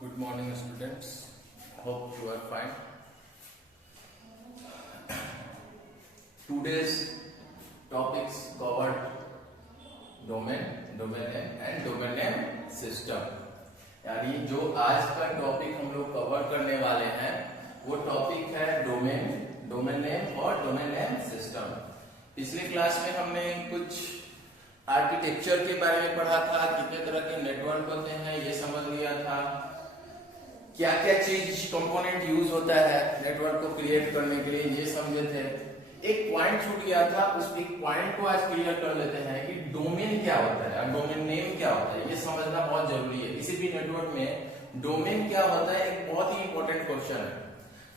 Good morning, students. Hope you are fine. Today's topics covered domain name and domain name system. यानी जो आज का topic हम लोग कवर करने वाले हैं वो टॉपिक है डोमेन नेम और डोमेन नेम सिस्टम। पिछले क्लास में हमने कुछ आर्किटेक्चर के बारे में पढ़ा था, कितने तरह के नेटवर्क होते हैं ये समझ लिया था, क्या क्या चीज कंपोनेंट यूज होता है नेटवर्क को क्रिएट करने के लिए ये समझे थे। एक पॉइंट छूट गया था, उस एक पॉइंट को आज क्लियर कर लेते हैं कि डोमेन क्या होता है और डोमेन नेम क्या होता है। ये समझना बहुत जरूरी है। किसी भी नेटवर्क में डोमेन क्या होता है एक बहुत ही इंपॉर्टेंट क्वेश्चन है।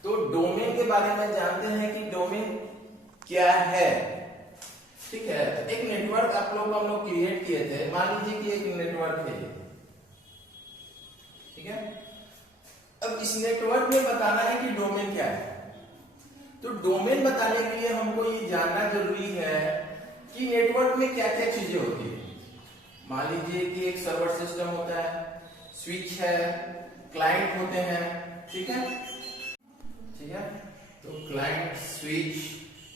तो डोमेन के बारे में जानते हैं कि डोमेन क्या है। ठीक है, एक नेटवर्क आप लोग हम लोग क्रिएट किए थे। मान लीजिए कि एक नेटवर्क है, ठीक है। अब इस नेटवर्क में बताना है कि डोमेन क्या है। तो डोमेन बताने के लिए हमको ये जानना जरूरी है कि नेटवर्क में क्या क्या चीजें होती है। मान लीजिए कि एक सर्वर सिस्टम होता है, स्विच है, क्लाइंट होते हैं, ठीक है। तो क्लाइंट, स्विच,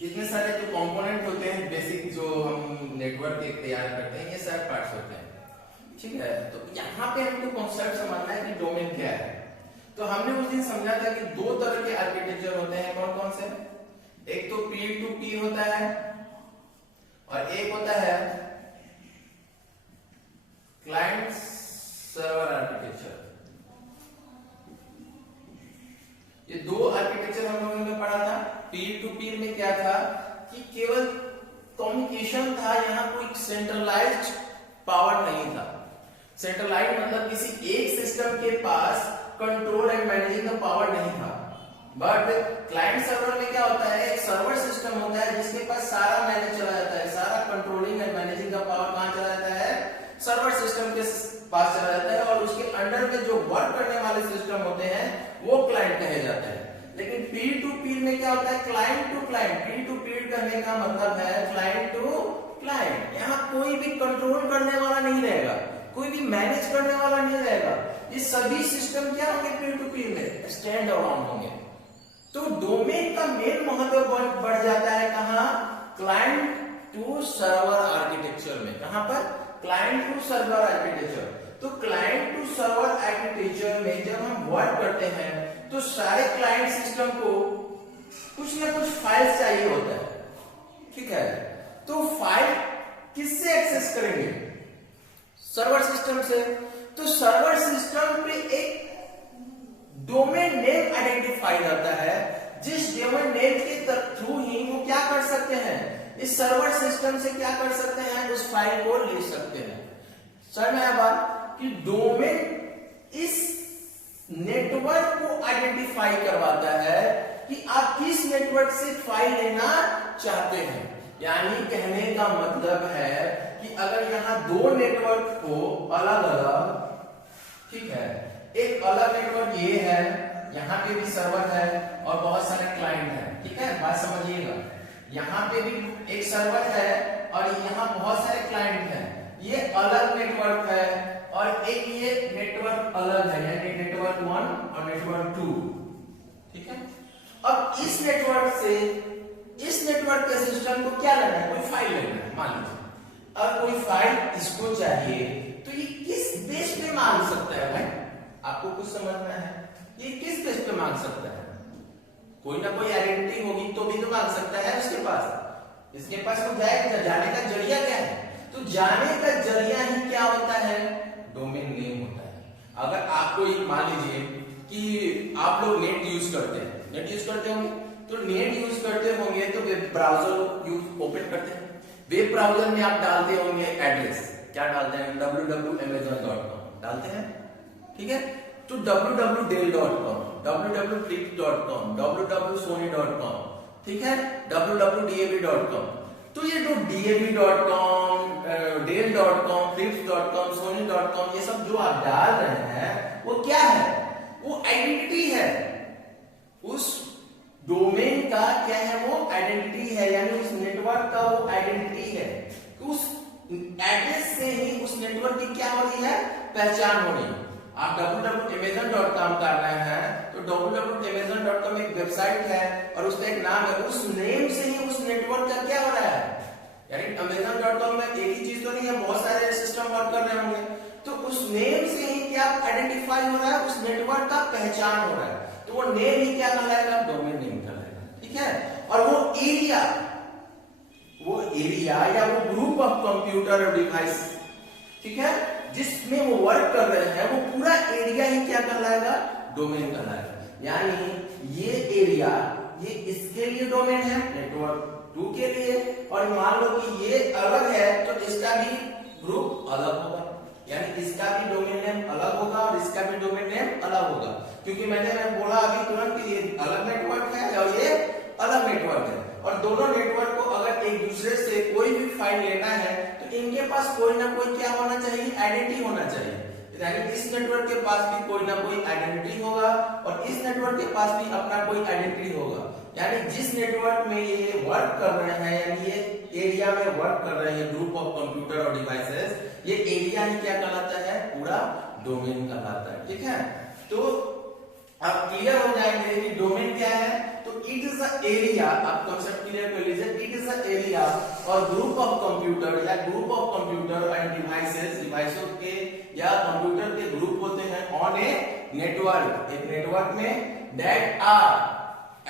इतने सारे जो कंपोनेंट होते हैं बेसिक जो हम नेटवर्क एक तैयार करते हैं, ये सारे पार्ट्स होते हैं, ठीक है। तो यहाँ पे हमको कॉन्सेप्ट समझना है कि डोमेन क्या है। तो हमने उस दिन समझा था कि दो तरह के आर्किटेक्चर होते हैं। कौन कौन से? एक तो पीर टू पीर होता है और एक होता है क्लाइंट सर्वर आर्किटेक्चर। ये दो आर्किटेक्चर हम लोगों ने पढ़ा था। पीर टू पीर में क्या था कि केवल कम्युनिकेशन था, यहाँ कोई सेंट्रलाइज्ड पावर नहीं था। सेंट्रलाइज्ड मतलब किसी एक सिस्टम के पास कंट्रोल एंड मैनेजिंग का पावर नहीं था। बट क्लाइंट सर्वर में क्या होता है, एक सर्वर सिस्टम होता है जिसके पास सारा मैनेज चला जाता है, सारा कंट्रोलिंग एंड मैनेजिंग का पावर कहां चला जाता है, सर्वर सिस्टम के पास चला जाता है। और उसके अंडर में जो वर्क करने वाले सिस्टम होते हैं वो क्लाइंट कहे जाते हैं। लेकिन पीर टू पीर में क्या होता है, client to client. Pir to पीर कहने का मतलब है क्लाइंट टू क्लाइंट। यहाँ कोई भी कंट्रोल करने वाला नहीं रहेगा, कोई भी मैनेज करने वाला नहीं रहेगा। ये सभी सिस्टम क्या होंगे, पीर टू पीर में स्टैंड अलोन होंगे। तो डोमेन का मेन महत्व बढ़ जाता है कहां, क्लाइंट टू सर्वर आर्किटेक्चर में। कहां पर, क्लाइंट टू सर्वर आर्किटेक्चर। तो क्लाइंट टू सर्वर आर्किटेक्चर में जब हम वर्क करते हैं तो सारे क्लाइंट सिस्टम को कुछ ना कुछ फाइल चाहिए होता है, ठीक है। तो फाइल किससे एक्सेस करेंगे, सर्वर सिस्टम से। तो सर्वर सिस्टम पे एक डोमेन नेम आइडेंटिफाई होता है, जिस डोमेन नेम के थ्रू ही वो क्या कर सकते हैं, इस सर्वर सिस्टम से क्या कर सकते हैं, उस फाइल को ले सकते हैं। समझ में आया बात कि डोमेन इस नेटवर्क को आइडेंटिफाई करवाता है कि आप किस नेटवर्क से फाइल लेना चाहते हैं। यानी कहने का मतलब है कि अगर यहाँ दो नेटवर्क हो अलग अलग, ठीक है, एक अलग नेटवर्क ये है, यहाँ पे भी सर्वर है और बहुत सारे क्लाइंट है, ठीक है, बात समझिएगा। यहाँ पे भी एक सर्वर है और यहाँ बहुत सारे क्लाइंट हैं। ये अलग नेटवर्क है और एक ये नेटवर्क अलग है, यानी नेटवर्क 1 और नेटवर्क 2, ठीक है। अब इस नेटवर्क से इस नेटवर्क के सिस्टम को क्या लेना है, कोई फाइल लेना है। मान लीजिए अब कोई फाइल इसको चाहिए तो ये किस बेस पे मांग सकता है भाई, आपको कुछ समझना है। ये किस बेस पे मांग सकता है, कोई ना कोई आइडेंटिटी होगी तो भी तो मांग सकता है उसके पास। इसके पास वो जाएगा, जाने का जरिया क्या है, तो जाने का जरिया ही क्या होता है, डोमेन नेम होता है। अगर आपको मान लीजिए कि आप लोग नेट यूज करते होंगे, तो नेट यूज करते होंगे तो वेब ब्राउजर यूज ओपन करते हैं। वेब ब्राउजर में आप डालते होंगे एड्रेस, क्या डालते हैं, www.amazon.com डालते हैं, ठीक है। तो www.dell.com, www.flip.com, www.sony.com, ठीक है, www.dav.com। तो ये जो dav.com, dell.com, flips.com, sony.com, ये सब जो आप डाल रहे हैं वो क्या है, वो आइडेंटिटी है। उस डोमेन का क्या है, वो आइडेंटिटी है, यानी उस नेटवर्क का वो आइडेंटिटी है। उस एड्रेस से ही उस नेटवर्क की क्या हो रही है, पहचान हो रही है। आप www amazon.com कर रहे हैं तो www.amazon.com एक वेबसाइट है और उसका एक नाम है, उस नेम से ही उस नेटवर्क का क्या हो रहा है, यानी amazon.com में एक ही चीज तो नहीं है, बहुत सारे सिस्टम वर्क कर रहे होंगे, तो उस नेम से ही क्या आइडेंटिफाई हो रहा है, उस नेटवर्क का पहचान हो रहा है, तो वो नेम ही क्या कहलाएगा, डोमेन नेम कहलाएगा। ठीक है, और वो एरिया या वो ग्रुप ऑफ कंप्यूटर और डिवाइस, ठीक है, जिसमें वो वर्क कर रहे हैं, वो पूरा एरिया ही क्या कहलाएगा, डोमेन कहलाएगा। यानी ये एरिया ये इसके लिए डोमेन है, नेटवर्क 2 के लिए, और मान लो कि ये अलग है तो इसका भी ग्रुप अलग होगा, यानी इसका भी डोमेन नेम अलग होगा और इसका भी डोमेन नेम अलग होगा, क्योंकि मैंने बोला अभी तुरंत कि ये अलग नेटवर्क है और ये अलग नेटवर्क है, और दोनों नेटवर्क को अगर एक दूसरे से कोई भी फाइल लेना है तो इनके पास कोई ना कोई क्या होना चाहिए, आइडेंटिटी होना चाहिए, यानी इस नेटवर्क के पास भी कोई ना कोई आइडेंटिटी होगा और इस नेटवर्क के पास भी अपना कोई आइडेंटिटी होगा, यानी जिस नेटवर्क में ये वर्क कर रहे हैं, यानी ये एरिया में वर्क कर रहे हैं ग्रुप ऑफ कंप्यूटर और डिवाइसेस, ये एरिया ही क्या कहलाता है, पूरा डोमेन कहलाता है। ठीक है, तो आप क्लियर हो जाएंगे कि डोमेन क्या है, तो इट इज द एरिया, आप कांसेप्ट क्लियर कर लीजिए, इट इज द एरिया और ग्रुप ऑफ कंप्यूटर या group of computer end devices, डिवाइसों के या कंप्यूटर के ग्रुप होते हैं ऑन ए नेटवर्क, एक नेटवर्क में, दैट आर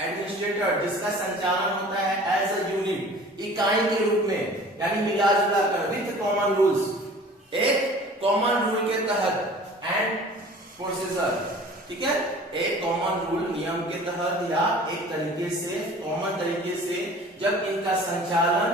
एडमिनिस्ट्रेटर, जिसका संचालन होता है एज अ यूनिट, इकाई के रूप में, यानी मिला जुला कर, विद कॉमन रूल्स, एक कॉमन रूल के तहत, एंड प्रोसीजर, ठीक है, एक कॉमन रूल नियम के तहत या एक तरीके से कॉमन तरीके से जब इनका संचालन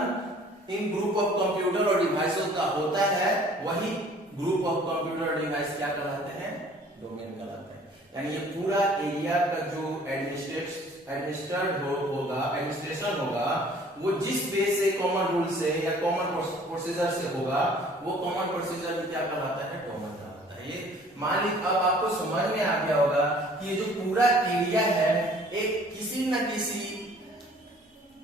इन ग्रुप ऑफ कंप्यूटर और डिवाइसों का होता है, वही ग्रुप ऑफ कंप्यूटर और डिवाइस क्या कहलाते हैं, डोमेन कहलाते हैं। यानी ये पूरा एरिया का जो एडमिनिस्ट्रेशन होगा वो जिस बेस से कॉमन रूल से या कॉमन प्रोसीजर से होगा, वो कॉमन प्रोसीजर क्या कहलाता है, डोमेन कहलाता है। ये मान लीजिए अब आपको समझ में आ गया होगा कि ये जो पूरा एरिया है एक किसी न किसी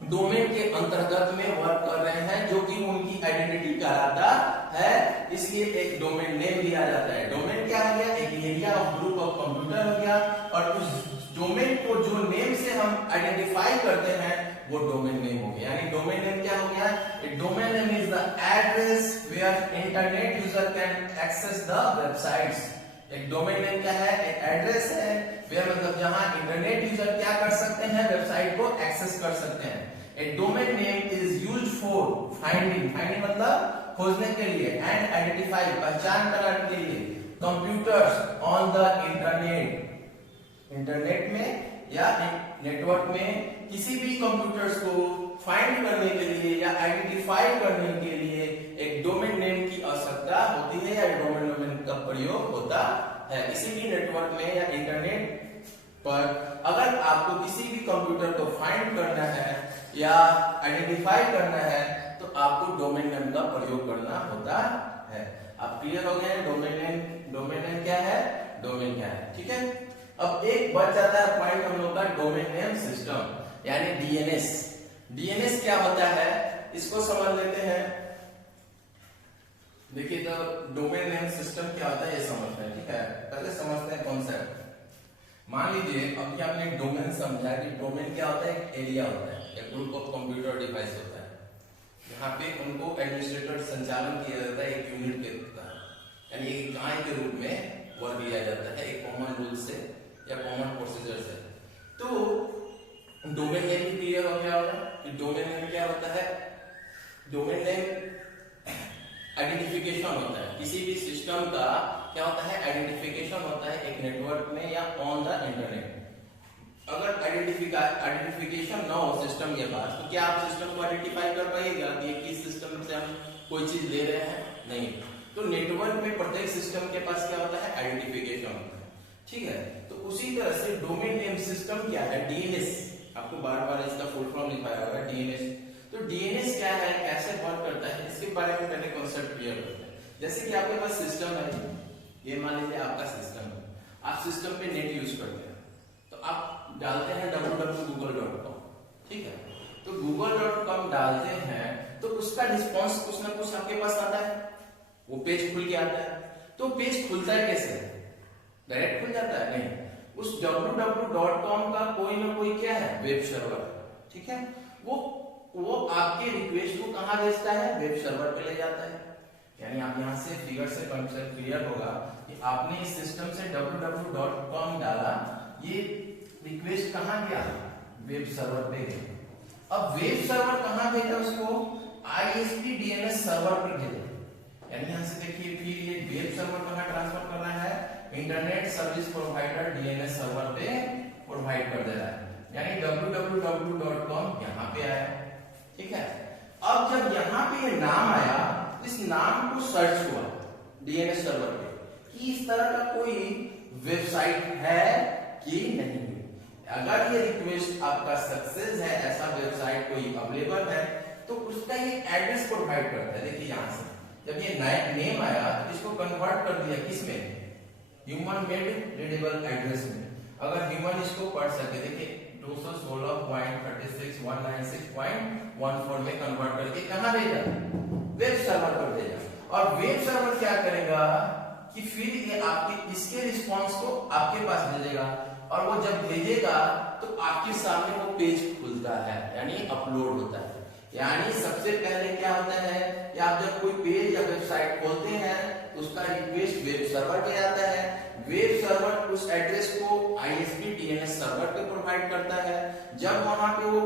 डोमेन के अंतर्गत में वर्क कर रहे हैं, जो कि उनकी आइडेंटिटी कहलाता है, इसलिए एक डोमेन नेम दिया जाता है। डोमेन क्या हो गया, एक area of group of computer हो गया, और उस डोमेन को जो नेम से हम आइडेंटिफाई करते हैं वो डोमेन नेम हो गया। यानी डोमेन नेम क्या हो गया, domain name is the address where internet user can access the websites. एक डोमेन नेम क्या है, एक एड्रेस है, वेयर मतलब जहां इंटरनेट यूजर क्या कर सकते हैं, वेबसाइट को एक्सेस कर सकते हैं। A domain name is used for finding मतलब खोजने के लिए, एंड आइडेंटिफाई पहचान करने के लिए, computers on the internet, internet में या नेटवर्क में किसी भी कंप्यूटर्स को फाइंड करने के लिए या आइडेंटिफाई करने के लिए एक डोमेन नेम की आवश्यकता होती है या डोमेन नेम का प्रयोग होता है। किसी भी नेटवर्क में या इंटरनेट पर अगर आपको किसी भी कंप्यूटर को फाइंड करना है या आइडेंटिफाई करना है तो आपको डोमेन नेम का प्रयोग करना होता है। आप क्लियर हो गए, डोमेन नेम क्या है, डोमेन क्या है। ठीक है, अब एक बच जाता है पॉइंट हम लोग का, डोमेन नेम सिस्टम यानी डीएनएस। डीएनएस क्या होता है इसको समझ लेते हैं। देखिए तो डोमेन नेम सिस्टम क्या होता है ये समझते हैं। ठीक है, पहले समझते हैं कॉन्सेप्ट। मान लीजिए अभी आपने एक डोमेन समझा कि डोमेन क्या होता है, एक एरिया होता है, एक ग्रुप ऑफ कंप्यूटर डिवाइस होता है, यहाँ पे उनको एडमिनिस्ट्रेटर संचालन किया जाता है एक यूनिट के तहत, यानी एक इकाई के रूप में वर्क लिया जाता है एक कॉमन रूल से या कॉमन प्रोसीजर से। तो डोमेन नेम भी क्लियर हो गया होगा कि डोमेन नेम क्या होता है। डोमेन नेम आइडेंटिफिकेशन होता है, किसी भी सिस्टम का क्या होता है, आइडेंटिफिकेशन होता है एक नेटवर्क में या ऑन द इंटरनेट। अगर आइडेंटिफिकेशन ना हो सिस्टम के पास तो क्या आप सिस्टम को आइडेंटिफाई कर पाइएगा कि किस सिस्टम से हम कोई चीज ले रहे हैं, नहीं। तो नेटवर्क में प्रत्येक सिस्टम के पास क्या होता है, आइडेंटिफिकेशन होता है। ठीक है, तो उसी तरह से डोमेन नेम सिस्टम क्या है, डीएनएस, आपको बार बार इसका फुल फॉर्म लिखाया होगा डीएनएस। तो डीएनएस क्या है, कैसे वर्क करता है, इसके बारे में पहले कॉन्सेप्ट क्लियर करते हैं। जैसे कि आपके पास सिस्टम है, ये मान लीजिए आपका सिस्टम है, आप सिस्टम पे नेट यूज करते हैं, तो आप डालते हैं www.google.com। ठीक है, तो google.com डालते हैं तो उसका रिस्पॉन्स कुछ ना कुछ आपके पास आता है, वो पेज खुल के आता है। तो पेज खुलता है कैसे, डायरेक्ट खुल जाता है? नहीं, उस www.com का कोई ना कोई क्या है, वेब सर्वर, ठीक है। वो आपके रिक्वेस्ट को कहां भेजता है, वेब सर्वर पे ले जाता है। यानी आप यहां से फिगर से कंसेप्ट क्लियर होगा कि आपने इस सिस्टम से www.com डाला, ये रिक्वेस्ट कहां गया, वेब सर्वर पे गया। अब वेब सर्वर कहां भेजा उसको, ISP DNS सर्वर पर भेजा। यानी यहां से देखिए फिर ये वेब सर्वर कहां ट्रांसफर कर रहा है, internet service provider DNS server पे प्रोवाइड कर दे रहा है। यानी www.com यहां पे आया, ठीक है। अब जब यहां पे ये नाम आया, इस नाम को सर्च हुआ DNS सर्वर पे कि इस तरह का कोई वेबसाइट है कि नहीं। अगर ये रिक्वेस्ट आपका सक्सेस है, ऐसा वेबसाइट कोई अवेलेबल है, तो उसका ये एड्रेस प्रोवाइड करता है। देखिए यहां से जब ये नेम आया तो इसको कन्वर्ट कर दिया किसमें, ह्यूमन मेड रीडेबल एड्रेस में। अगर ह्यूमन इसको पढ़ सके, देखिए 216.36.196.14 में कन्वर्ट करके कहां भेजा, वेब सर्वर पर भेजा। और वेब सर्वर क्या करेगा कि फिर ये आपके इसके रिस्पांस को आपके पास भेजेगा, और वो जब भेजेगा तो आपके सामने वो पेज खुलता है, यानी अपलोड होता है। यानी सबसे पहले क्या होता है कि आप जब कोई पेज या वेबसाइट खोलते हैं, उसका रिक्वेस्ट वेब सर्वर पे आता है। वेब सर्वर उस एड्रेस को ISP DNS सर्वर पे प्रोवाइड करता है। जब वहां पे वो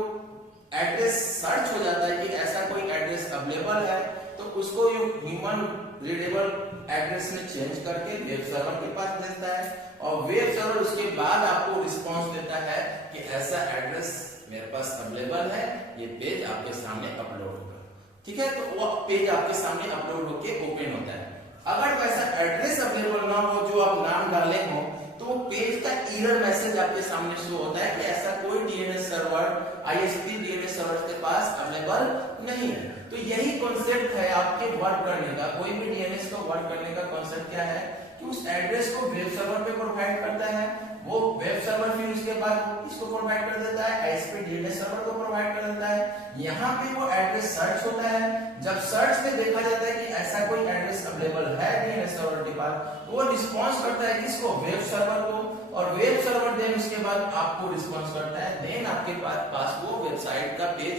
एड्रेस सर्च हो जाता है कि ऐसा कोई एड्रेस अवेलेबल है, तो उसको ये ह्यूमन रीडेबल एड्रेस में चेंज करके वेब सर्वर के पास भेजता है, और वेब सर्वर उसके बाद आपको रिस्पांस देता है कि ऐसा एड्रेस मेरे पास अवेलेबल है, ये पेज आपके सामने अपलोड होगा, ठीक है। तो वो पेज आपके सामने अपलोड होके ओपन होता है। अगर वैसा एड्रेस अवेलेबल ना हो जो आप नाम डाले हो, तो वो पेज का एरर मैसेज आपके सामने शो होता है कि ऐसा कोई DNS server ISP DNS server के पास अवेलेबल नहीं है। तो यही कॉन्सेप्ट है आपके वर्क करने का। कोई भी DNS को वर्क करने का कॉन्सेप्ट क्या है कि उस एड्रेस को वेब सर्वर पे प्रोवाइड करता है, वो वेब सर्वर फिर उसके बाद इसको प्रोवाइड कर देता है, ISP DNS सर्वर को प्रोवाइड कर देता है। यहाँ पे वो एड्रेस सर्च होता है। जब सर्च में देखा जाता है कि ऐसा कोई एड्रेस अवेलेबल है DNS सर्वर के पास, वो रिस्पांस करता है किसको, वेब सर्वर को, और वेब सर्वर देन उसके बाद आपको रिस्पांस करता है। देन आपके पास वो वेबसाइट का पेज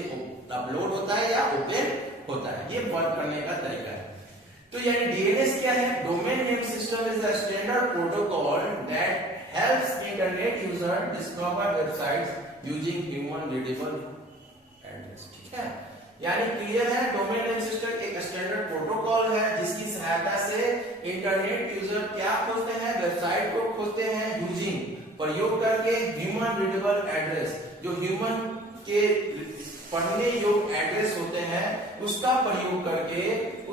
अपलोड होता है या ओपन होता है। ये वर्क करने का तरीका है। तो यानी DNS क्या है, domain name system is a standard protocol that helps internet user discover websites using human readable address, ठीक है। यानी क्लियर है, डोमेन नेम सिस्टम एक स्टैंडर्ड प्रोटोकॉल है जिसकी सहायता से इंटरनेट यूजर क्या खोजते हैं, वेबसाइट को खोजते हैं यूजिंग, प्रयोग करके ह्यूमन रीडेबल एड्रेस, जो ह्यूमन के पढ़ने योग्य एड्रेस होते हैं, उसका प्रयोग करके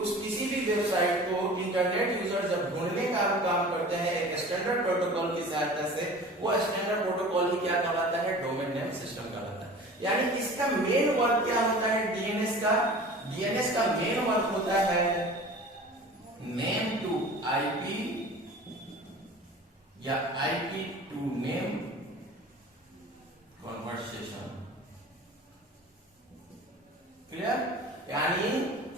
उस किसी भी वेबसाइट को इंटरनेट यूजर जब ढूंढने का काम करते हैं एक स्टैंडर्ड प्रोटोकॉल की सहायता से, वो स्टैंडर्ड प्रोटोकॉल ही क्या कहलाता है, डोमेन नेम सिस्टम कहलाता है। यानी इसका मेन वर्क क्या होता है, DNS का मेन वर्क होता है नेम टू IP या IP to name conversation. Clear? यानी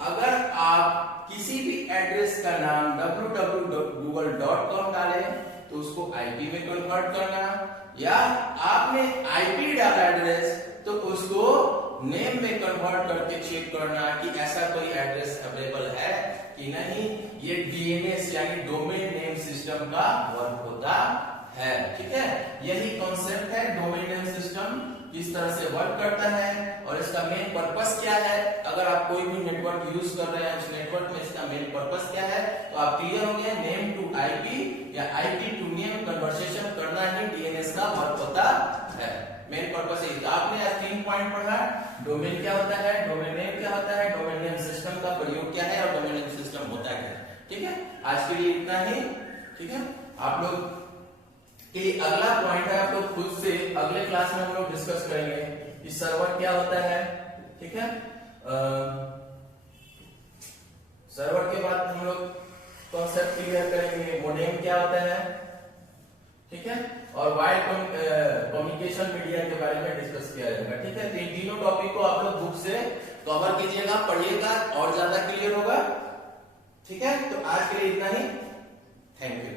अगर आप किसी भी एड्रेस का नाम www.google.com डाले तो उसको IP में कन्वर्ट करना, या आपने IP डाला एड्रेस तो उसको नेम में कन्वर्ट करके चेक करना कि ऐसा कोई एड्रेस अवेलेबल है कि नहीं। ये DNS यानी डोमेन नेम सिस्टम का वर्क होता है, ठीक है। यही कॉन्सेप्ट है डोमेन नेम सिस्टम, किस तरह से वर्क करता है और इसका मेन पर्पस क्या है। अगर आप कोई भी नेटवर्क यूज कर रहे हैं, उस नेटवर्क में इसका मेन पर्पस क्या है, तो आप क्लियर हो गए। नेम टू IP या IP टू नेम कन्वर्सेशन करना ही DNS का वर्क होता है। मेन पर्पस है। आपने आज 3 पॉइंट पढ़ा, डोमेन क्या होता है, डोमेन नेम क्या होता है, डोमेन नेम सिस्टम का प्रयोग क्या है और डोमेन नेम सिस्टम होता क्या है, ठीक है। आज के लिए इतना ही, ठीक है। आप लोग कि अगला पॉइंट है, आप लोग खुद से अगले क्लास में हम लोग डिस्कस करेंगे कि सर्वर क्या होता है, ठीक है। सर्वर के बाद हम लोग कॉन्सेप्ट क्लियर करेंगे, मोडेम क्या होता है, ठीक है, और वायर्ड कम्युनिकेशन मीडिया के बारे में डिस्कस किया जाएगा, ठीक है। तो इन तीनों टॉपिक को आप लोग बुक से कवर कीजिएगा, पढ़िएगा और ज्यादा क्लियर होगा, ठीक है। तो आज के लिए इतना ही, थैंक यू।